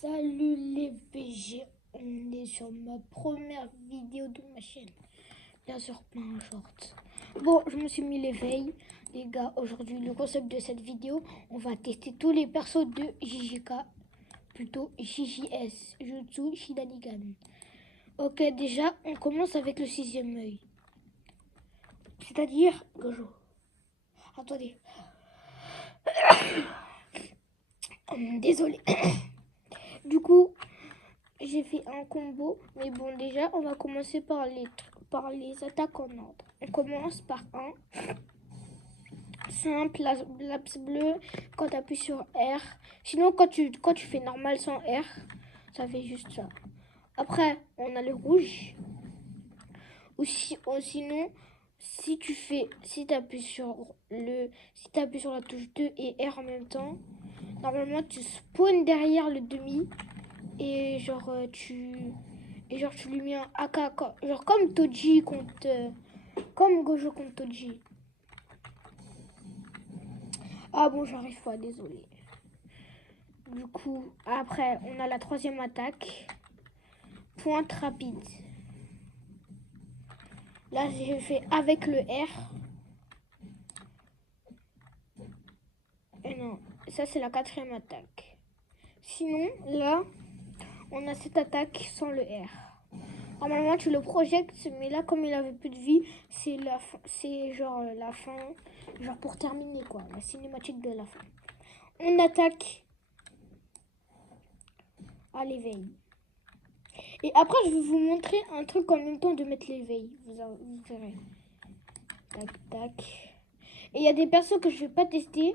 Salut les VG, on est sur ma première vidéo de ma chaîne. Bien sûr, pas un short. Bon, je me suis mis l'éveil. Les gars, aujourd'hui, le concept de cette vidéo, on va tester tous les persos de JJK. Plutôt JJS, Jutsu Shinanigan. Ok, déjà, on commence avec le 6e œil. C'est-à-dire Gojo. Attendez. Désolé. Du coup, j'ai fait un combo, mais bon, déjà, on va commencer par les attaques en ordre. On commence par un simple, laps bleu, quand tu appuies sur R. Sinon, quand tu fais normal sans R, ça fait juste ça. Après, on a le rouge. Ou sinon, si tu appuies sur la touche 2 et R en même temps, normalement, tu spawns derrière le demi. Et genre, tu lui mets un AK, genre comme Toji contre. Comme Gojo contre Toji. Ah bon, j'arrive pas, désolé. Du coup, après, on a la 3e attaque. Pointe rapide. Là, j'ai fait avec le R. Et non, ça c'est la 4e attaque. Sinon, là, on a cette attaque sans le R. Normalement, tu le projectes, mais là, comme il avait plus de vie, c'est genre la fin, genre pour terminer quoi, la cinématique de la fin. On attaque à l'éveil. Et après, je vais vous montrer un truc en même temps de mettre l'éveil. Vous verrez. Tac, tac. Et il y a des persos que je vais pas tester,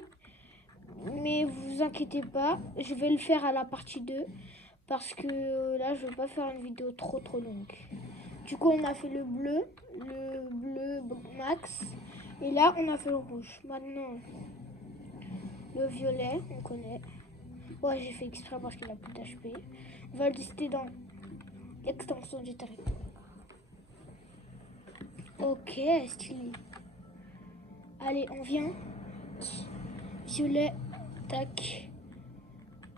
mais vous inquiétez pas, je vais le faire à la partie 2 parce que là, je vais pas faire une vidéo trop longue. Du coup, on a fait le bleu max. Et là, on a fait le rouge. Maintenant, le violet, on connaît. Ouais, j'ai fait exprès parce qu'il a plus d'HP. On va le tester dans l'extension du territoire. Ok, stylé. Allez, on vient. Violet, tac.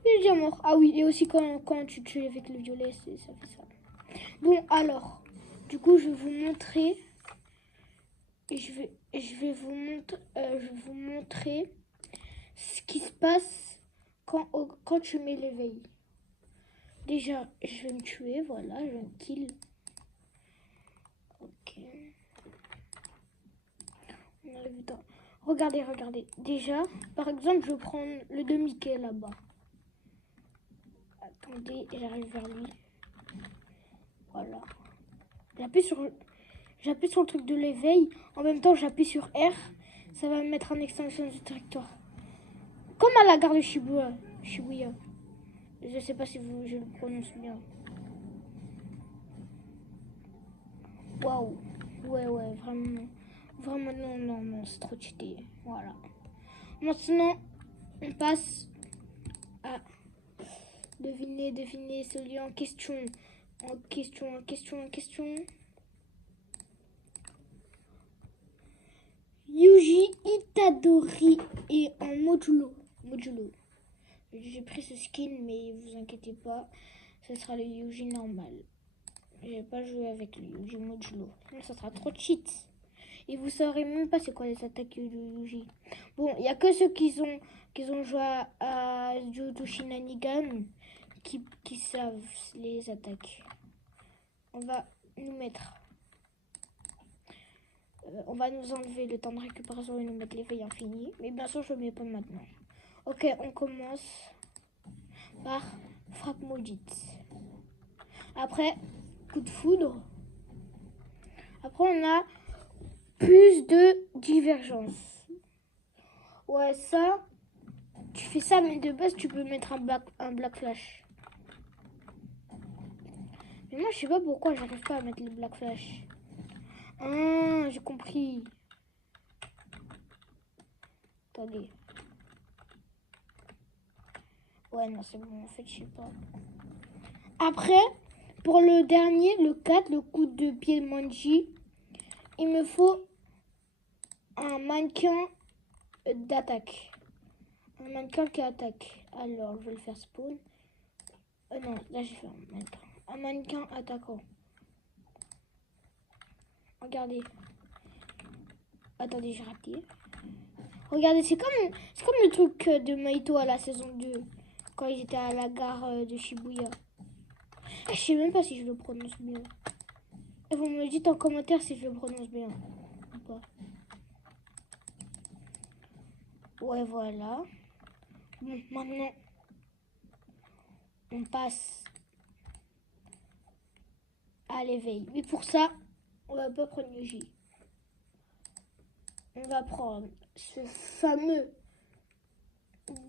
Il est déjà mort. Ah oui, et aussi quand tu tues avec le violet, ça fait ça. Bon, alors, du coup, je vais vous montrer. Et je vais vous montrer ce qui se passe quand tu mets l'éveil. Déjà, je vais me tuer, voilà, je vais me kill. Ok. Regardez. Déjà, par exemple, je prends le demi qui est là-bas. Attendez, j'arrive vers lui. Voilà. J'appuie sur le truc de l'éveil. En même temps, j'appuie sur R. Ça va me mettre en extension du territoire. Comme à la gare de Shibuya. Je sais pas si je le prononce bien. Waouh. Ouais, vraiment, non, c'est trop cheaté. Voilà. Maintenant, on passe à deviner celui en question. En question. Yuji Itadori est en modulo. J'ai pris ce skin, mais vous inquiétez pas, ce sera le Yuji normal. Je vais pas jouer avec le Yuji modulo. Ça sera trop cheat. Et vous saurez même pas c'est quoi les attaques du Yuji. Bon, il y a que ceux qui ont joué à Jutsu Shinanigan qui savent les attaques. On va nous mettre. On va nous enlever le temps de récupération et nous mettre l'éveil infini. Mais bien sûr, je ne le mets pas maintenant. Ok, on commence par frappe maudite. Après, coup de foudre. Après, on a plus de divergence. Ouais, ça, tu fais ça, mais de base, tu peux mettre un black flash. Mais moi, je sais pas pourquoi j'arrive pas à mettre le black flash. Ah, j'ai compris. Attendez. Ouais, non, c'est bon, en fait, je sais pas. Après, pour le dernier, le 4, le coup de pied de Manji, il me faut un mannequin d'attaque. Un mannequin qui attaque. Alors, je vais le faire spawn. Non, là j'ai fait un mannequin. Un mannequin attaquant. Regardez. Attendez, j'ai raté. Regardez, c'est comme le truc de Maito à la saison 2. Quand ils étaient à la gare de Shibuya. Je sais même pas si je le prononce bien. Et vous me dites en commentaire si je le prononce bien ou pas. Ouais, voilà. Bon, maintenant, on passe à l'éveil. Mais pour ça, on va pas prendre Yuji. On va prendre ce fameux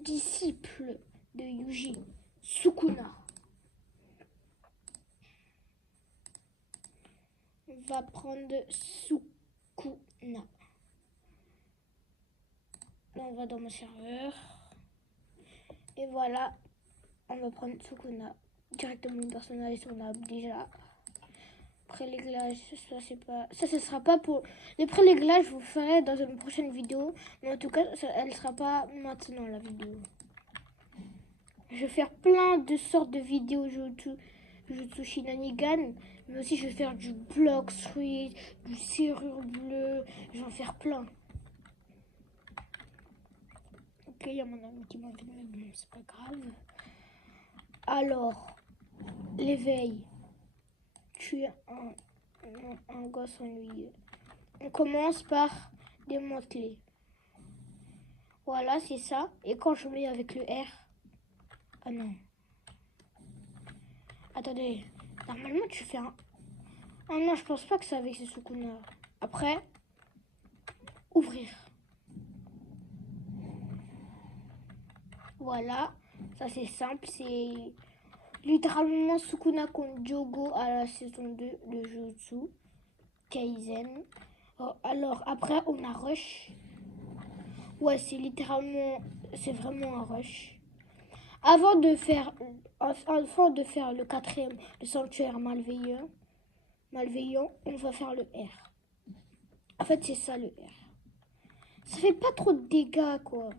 disciple de Yuji, Sukuna. On va prendre Sukuna. Là, on va dans mon serveur. Et voilà, on va prendre Sukuna. Directement une personnalisable déjà. Pré-réglage, ça c'est pas. Ça, ce sera pas pour. Les pré-réglages, je vous ferai dans une prochaine vidéo. Mais en tout cas, elle sera pas maintenant la vidéo. Je vais faire plein de sortes de vidéos Jutsu Shinanigan. Mais aussi, je vais faire du Block Street, du serrure bleue. Je vais en faire plein. Ok, il y a mon ami qui m'a filmé, mais c'est pas grave. Alors, l'éveil. Tu es un gosse ennuyeux. On commence par démanteler. Voilà, c'est ça. Et quand je mets avec le R... Ah non. Attendez. Normalement, tu fais un... Ah non, je pense pas que c'est avec ce Sukuna. Après, ouvrir. Voilà. Ça, c'est simple. C'est littéralement Sukuna contre Jogo à la saison 2 de Jujutsu Kaisen. Alors, après, on a Rush. Ouais, c'est littéralement... C'est vraiment un rush. Avant de faire le quatrième, le sanctuaire malveillant, on va faire le R. En fait, c'est ça le R. Ça fait pas trop de dégâts, quoi.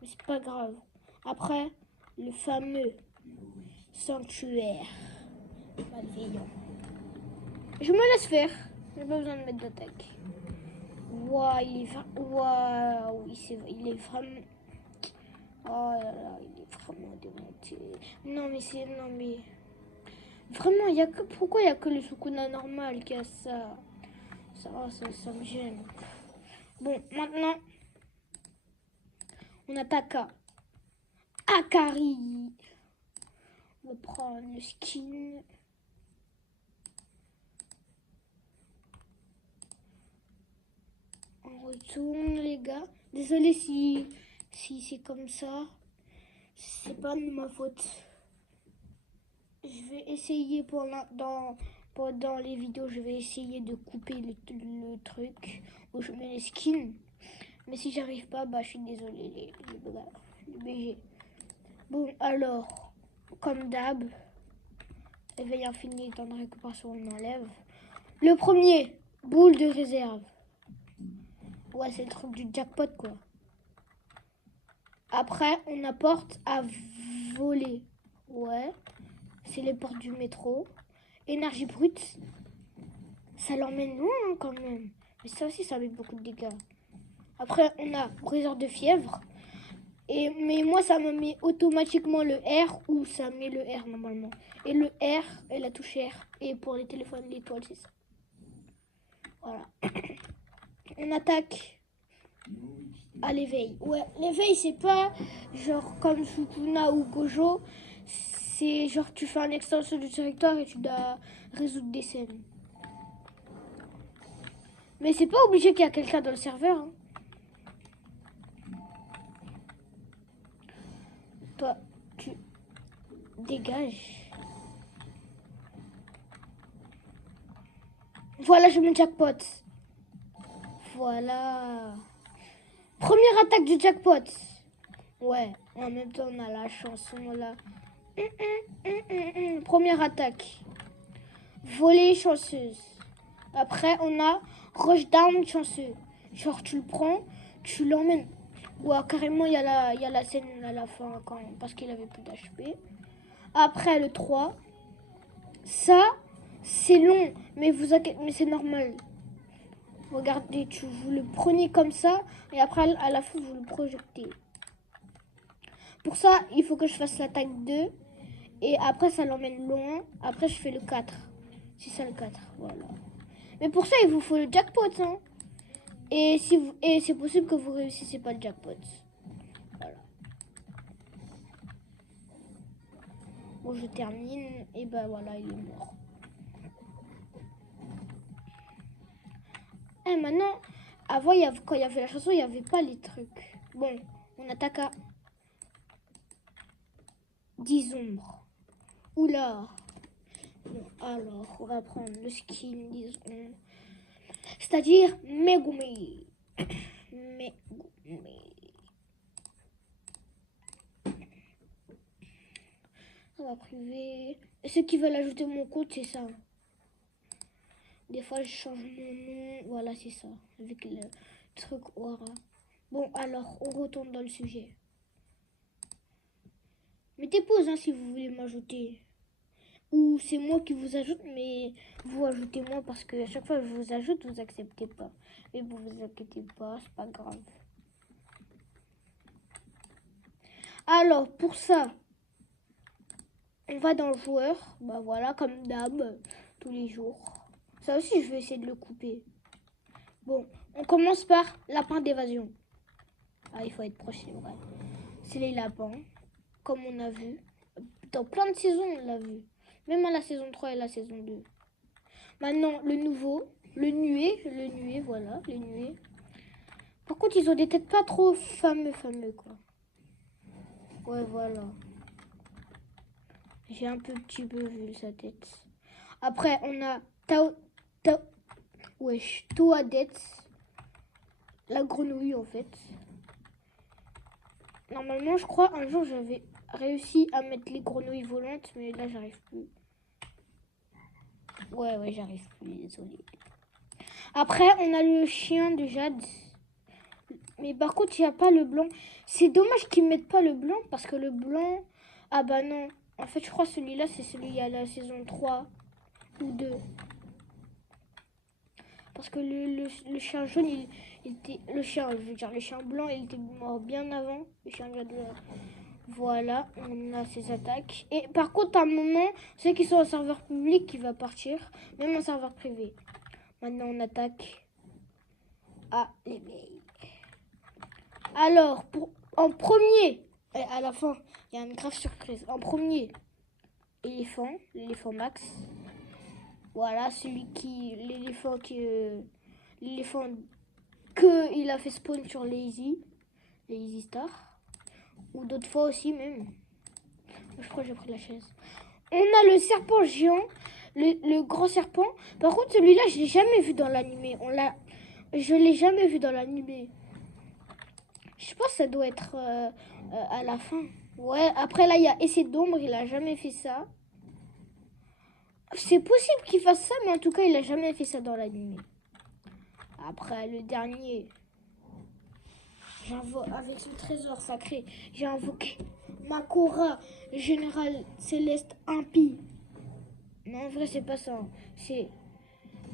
Mais c'est pas grave. Après, le fameux sanctuaire malveillant. Je me laisse faire. J'ai pas besoin de mettre d'attaque. Waouh, il est vraiment... Oh là là, il est vraiment démonté. Non mais... Vraiment, pourquoi il n'y a que le Sukuna normal qui a ça? Ça me gêne. Bon, maintenant, on attaque à Akari. On va prendre le skin. On retourne, les gars. Désolé si c'est comme ça. C'est pas de ma faute. Je vais essayer pendant les vidéos, je vais essayer de couper le truc où je mets les skins. Mais si j'arrive pas, bah je suis désolée les BG. Bon alors, comme d'hab, éveil infini, temps de récupération, on enlève. Le premier, boule de réserve. Ouais, c'est le truc du jackpot quoi. Après, on apporte à voler. Ouais. C'est les portes du métro. Énergie brute. Ça l'emmène loin quand même. Mais ça aussi, ça met beaucoup de dégâts. Après, on a briseur de fièvre. Mais moi, ça me met automatiquement le R ou ça met le R normalement. Et le R et la touche R. Et pour les téléphones, l'étoile, c'est ça. Voilà. On attaque à l'éveil. Ouais, l'éveil, c'est pas genre comme Sukuna ou Gojo. C'est genre tu fais un extension du territoire et tu dois résoudre des scènes. Mais c'est pas obligé qu'il y a quelqu'un dans le serveur. Hein. Toi, tu dégages. Voilà, je mets le jackpot. Voilà. Première attaque du jackpot. Ouais, en même temps, on a la chanson là. Première attaque. Volée chanceuse. Après, on a rush down chanceux. Genre, tu le prends, tu l'emmènes. Ou carrément, il y a la scène à la fin parce qu'il avait plus d'HP. Après le 3. Ça, c'est long, mais mais c'est normal. Regardez, vous le prenez comme ça, et après, à la fin, vous le projetez. Pour ça, il faut que je fasse l'attaque 2, et après, ça l'emmène loin. Après, je fais le 4. C'est ça le 4, voilà. Mais pour ça, il vous faut le jackpot, hein. Et c'est possible que vous réussissez pas le jackpot. Voilà. Bon, je termine, et ben voilà, il est mort. Et maintenant, avant, quand il y avait la chanson, il n'y avait pas les trucs. Bon, on attaque à 10 ombres. Oula. Bon, alors, on va prendre le skin 10 ombres. C'est-à-dire Megumi. Megumi. On va priver. Et ceux qui veulent ajouter mon compte, c'est ça. Des fois, je change mon nom. Voilà, c'est ça. Avec le truc aura. Bon, alors, on retourne dans le sujet. Mettez pause hein, si vous voulez m'ajouter. Ou c'est moi qui vous ajoute, mais vous ajoutez moi parce que à chaque fois que je vous ajoute, vous acceptez pas. Mais vous vous inquiétez pas, c'est pas grave. Alors, pour ça, on va dans le joueur. Bah voilà, comme d'hab, tous les jours. Ça aussi, je vais essayer de le couper. Bon, on commence par lapin d'évasion. Ah, il faut être proche, c'est vrai. C'est les lapins, comme on a vu. Dans plein de saisons, on l'a vu. Même à la saison 3 et la saison 2. Maintenant, le nouveau, le nuée, voilà, le nuée. Par contre, ils ont des têtes pas trop fameux, quoi. Ouais, voilà. J'ai un petit peu vu sa tête. Après, on a Toadette. La grenouille, en fait. Normalement, je crois, un jour, j'avais réussi à mettre les grenouilles volantes, mais là, j'arrive plus. Ouais, j'arrive plus, désolé. Après, on a le chien de Jade. Mais par contre, il n'y a pas le blanc. C'est dommage qu'ils ne mettent pas le blanc, parce que le blanc... Ah bah non. En fait, je crois que celui-là, c'est celui à la saison 3 ou 2. Parce que le chien jaune, il était... Le chien blanc, il était mort bien avant. Le chien jaune, voilà, on a ses attaques. Et par contre, à un moment, ceux qui sont en serveur public, qui va partir, même en serveur privé. Maintenant, on attaque à l'éveil. Alors, en premier, et à la fin, il y a une grave surprise. En premier, l'éléphant Max. Voilà, l'éléphant que il a fait spawn sur les Easy Star. Ou d'autres fois aussi même. Je crois que j'ai pris la chaise. On a le serpent géant, le grand serpent. Par contre, celui-là, je l'ai jamais vu dans l'animé. Je l'ai jamais vu dans l'animé. Je pense que ça doit être à la fin. Ouais, après là, il y a Essai d'ombre, il a jamais fait ça. C'est possible qu'il fasse ça, mais en tout cas, il a jamais fait ça dans l'anime. Après, le dernier, avec le trésor sacré, j'ai invoqué Makora, général céleste impie. Non, en vrai, c'est pas ça. C'est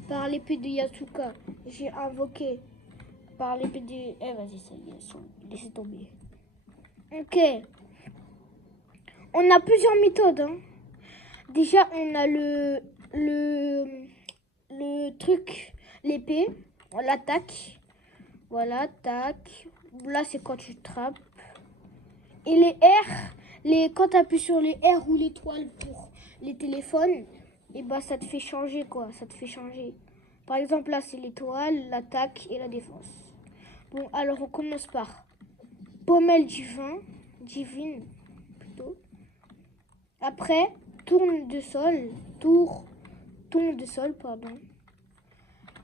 par l'épée de Yasuka. J'ai invoqué par l'épée de... Eh, vas-y, ça y est, laissez tomber. Ok. On a plusieurs méthodes. Hein. Déjà, on a le truc, l'épée. On l'attaque. Voilà, tac. Là, c'est quand tu trappes. Et les R, quand tu appuies sur les R ou l'étoile pour les téléphones, et bah ça te fait changer quoi. Ça te fait changer. Par exemple, là, c'est l'étoile, l'attaque et la défense. Bon, alors on commence par pommelle divine plutôt. Après, tourne de sol, pardon.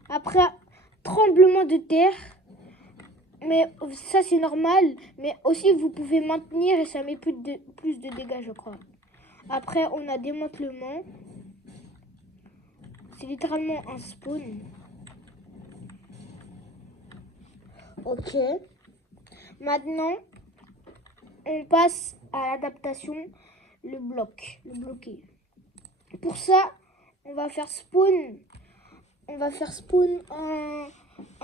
Après, tremblement de terre. Mais ça, c'est normal. Mais aussi, vous pouvez maintenir et ça met plus de dégâts, je crois. Après, on a démantèlement. C'est littéralement un spawn. Ok. Maintenant, on passe à l'adaptation. le bloquer. Pour ça, on va faire spawn un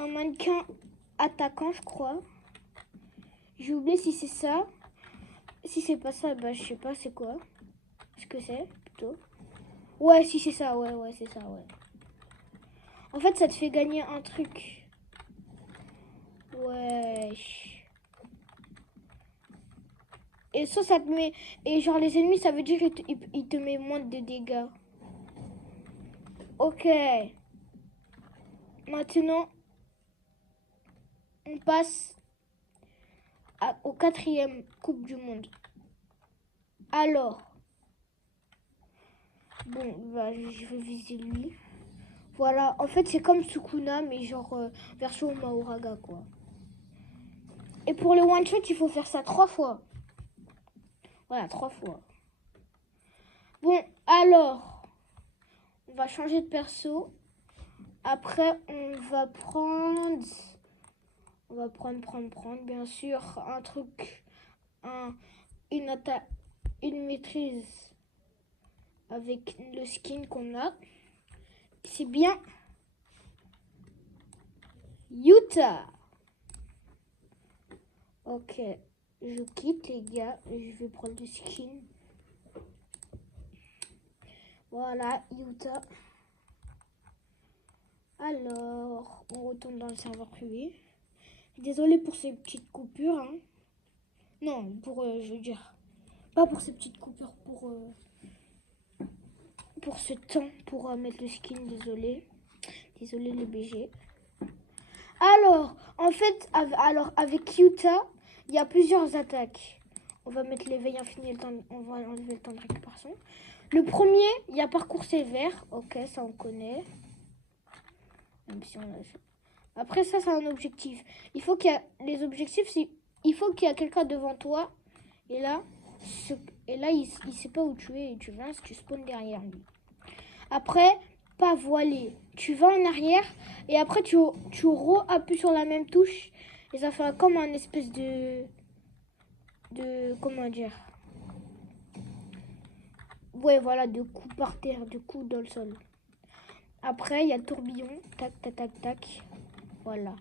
mannequin attaquant, je crois. J'ai oublié si c'est ça. Si c'est pas ça, bah je sais pas c'est quoi. Ce que c'est, plutôt. Ouais, si c'est ça, ouais, c'est ça, ouais. En fait, ça te fait gagner un truc. Wesh. Et ça te met... Et genre, les ennemis, ça veut dire qu'ils te met moins de dégâts. Ok. Maintenant, on passe au 4e Coupe du Monde. Alors. Bon, bah, je vais viser lui. Voilà, en fait, c'est comme Sukuna, mais genre version Mahoraga, quoi. Et pour le one-shot, il faut faire ça 3 fois. Voilà, 3 fois. Bon, alors, on va changer de perso. Après, on va prendre, bien sûr, un truc, une maîtrise avec le skin qu'on a. C'est bien Yuta. Ok, je quitte les gars, je vais prendre le skin. Voilà, Yuta. Alors, on retourne dans le serveur privé. Désolée pour ces petites coupures. Hein. Non, je veux dire, pas pour ces petites coupures, pour ce temps, pour mettre le skin, désolé. Désolé les BG. Alors, en fait, avec Yuta, il y a plusieurs attaques. On va mettre l'éveil infini, on va enlever le temps de récupération. Le premier, il y a parcours sévère. Ok, ça on connaît. Même si on a... Après ça, c'est un objectif. Il faut qu'il y a les objectifs, il faut qu'il y a quelqu'un devant toi. Et là, il sait pas où tu es et tu viens, tu spawns derrière lui. Après, pas voilé. Tu vas en arrière et après tu appuies sur la même touche et ça fait comme un espèce de comment dire. Ouais, voilà, de coups par terre, de coups dans le sol. Après, il y a le tourbillon, tac, tac, tac, tac. Voilà.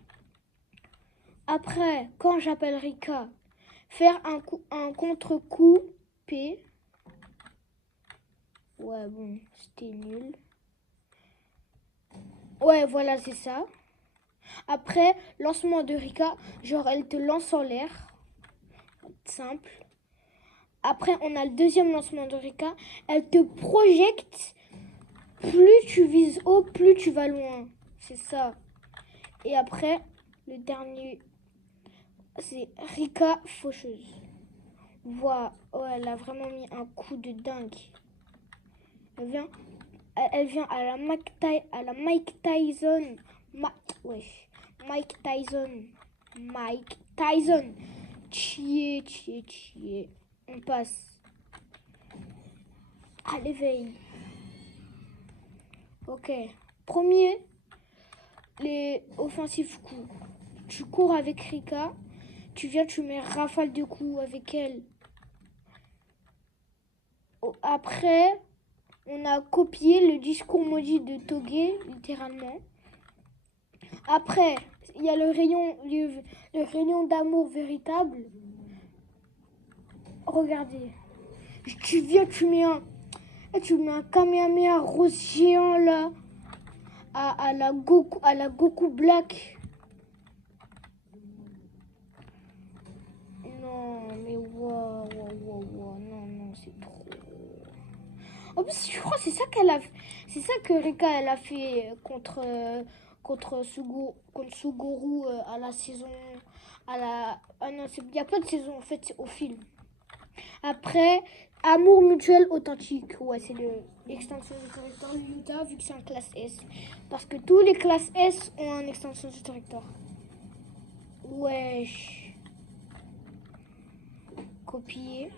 Après, quand j'appelle Rika, faire un contre-coup P. Ouais, bon, c'était nul. Ouais, voilà, c'est ça. Après, lancement de Rika, genre elle te lance en l'air. Simple. Après, on a le deuxième lancement de Rika. Elle te projette. Plus tu vises haut, plus tu vas loin. C'est ça. Et après, le dernier, c'est Rika faucheuse. Voilà. Oh, elle a vraiment mis un coup de dingue. Elle vient à la Mike Tyson. Mike Tyson. Chier. On passe à l'éveil. Ok. Premier, les offensifs coups. Tu cours avec Rika. Tu viens, tu mets rafale de coups avec elle. Après, on a copié le discours maudit de Toge, littéralement. Après, il y a le rayon d'amour véritable. Regardez. Tu viens, tu mets un Kamehameha rose géant là. À la Goku Black. Non, mais wow, non, c'est trop. En plus, je crois que c'est ça que Rika elle a fait contre Suguru à la saison, ah non, il n'y a pas de saison en fait, c'est au film. Après, amour mutuel authentique, ouais, c'est l'extension de territoire Yuta vu que c'est un classe S, parce que tous les classes S ont un extension de territoire. Wesh. Copier.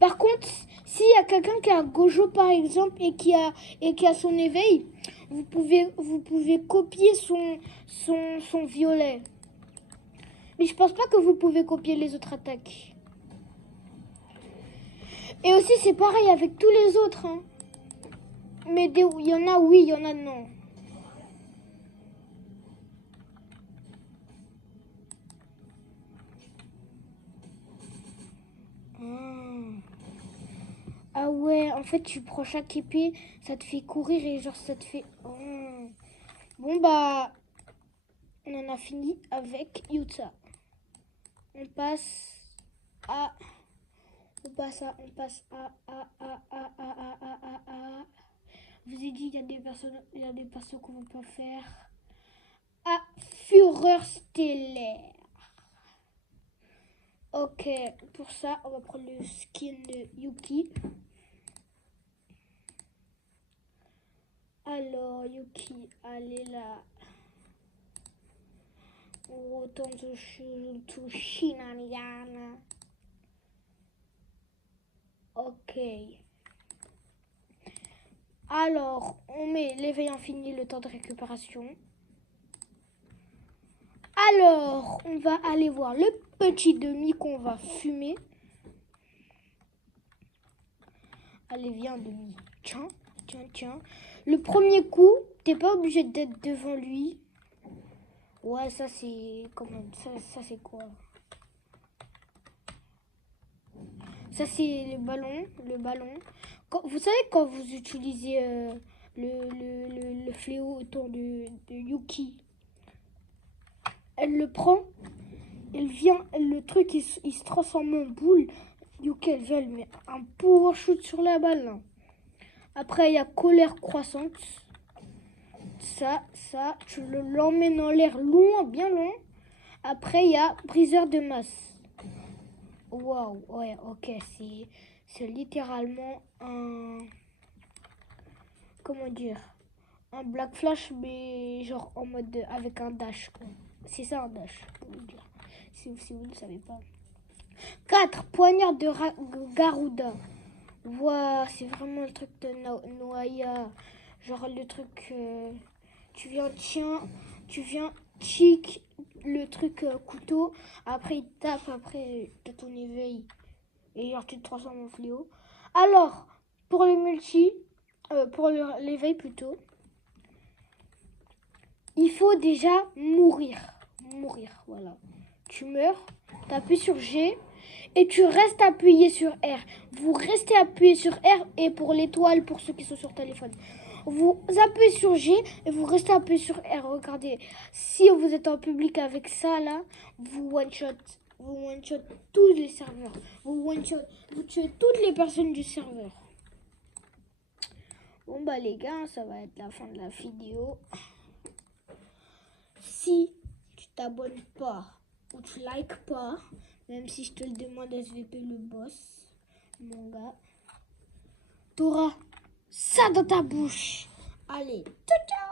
Par contre, s'il y a quelqu'un qui a Gojo par exemple et qui a son éveil, vous pouvez copier son violet. Mais je pense pas que vous pouvez copier les autres attaques. Et aussi, c'est pareil avec tous les autres. Hein. Mais il y en a oui, il y en a non. Ah ouais, en fait, tu prends chaque épée, ça te fait courir et genre ça te fait... Bon bah, on en a fini avec Yuta. On passe à... On passe à... Je vous ai dit, il y a des personnes qu'on ne peut pas faire. À Fureur stellaire. Ok, pour ça, on va prendre le skin de Yuki. Alors, Yuki, allez là. On retourne sur Shinaniana. Ok. Alors, on met l'éveil infini, le temps de récupération. Alors, on va aller voir le petit demi qu'on va fumer. Allez, viens demi. Tiens, tiens, tiens. Le premier coup, t'es pas obligé d'être devant lui. Ouais, ça c'est... Comment ça c'est quoi? Ça c'est le ballon. Le ballon. Vous savez quand vous utilisez le fléau autour de Yuki, elle le prend, elle vient, le truc il se transforme en boule. Yuki elle vient, elle met un power shoot sur la balle. Après il y a colère croissante. Ça, tu l'emmènes en l'air loin, bien loin. Après il y a briseur de masse. Waouh, ouais, ok, c'est littéralement un... Comment dire? Un Black Flash, mais genre en mode avec un dash, quoi. C'est ça un dash, pour vous dire. Si vous ne le savez pas. 4 poignards de Garuda. Waouh, c'est vraiment le truc de Noaya. Genre le truc... tu viens, tiens, tu viens, chic, le truc couteau. Après, il tape, après, t'as ton éveil. Et genre, tu te transformes en fléau. Alors, pour le multi, pour l'éveil plutôt, il faut déjà mourir. Mourir, voilà. Tu meurs, tu appuies sur G et tu restes appuyé sur R. Vous restez appuyé sur R et pour l'étoile, pour ceux qui sont sur téléphone. Vous appuyez sur G et vous restez appuyé sur R. Regardez, si vous êtes en public avec ça là, vous one-shot. Vous one-shot tous les serveurs. Vous one-shot, vous tuez toutes les personnes du serveur. Bon bah les gars, ça va être la fin de la vidéo. Si tu t'abonnes pas ou tu likes pas, même si je te le demande SVP le boss, mon gars, t'auras ça dans ta bouche. Allez, ciao ciao.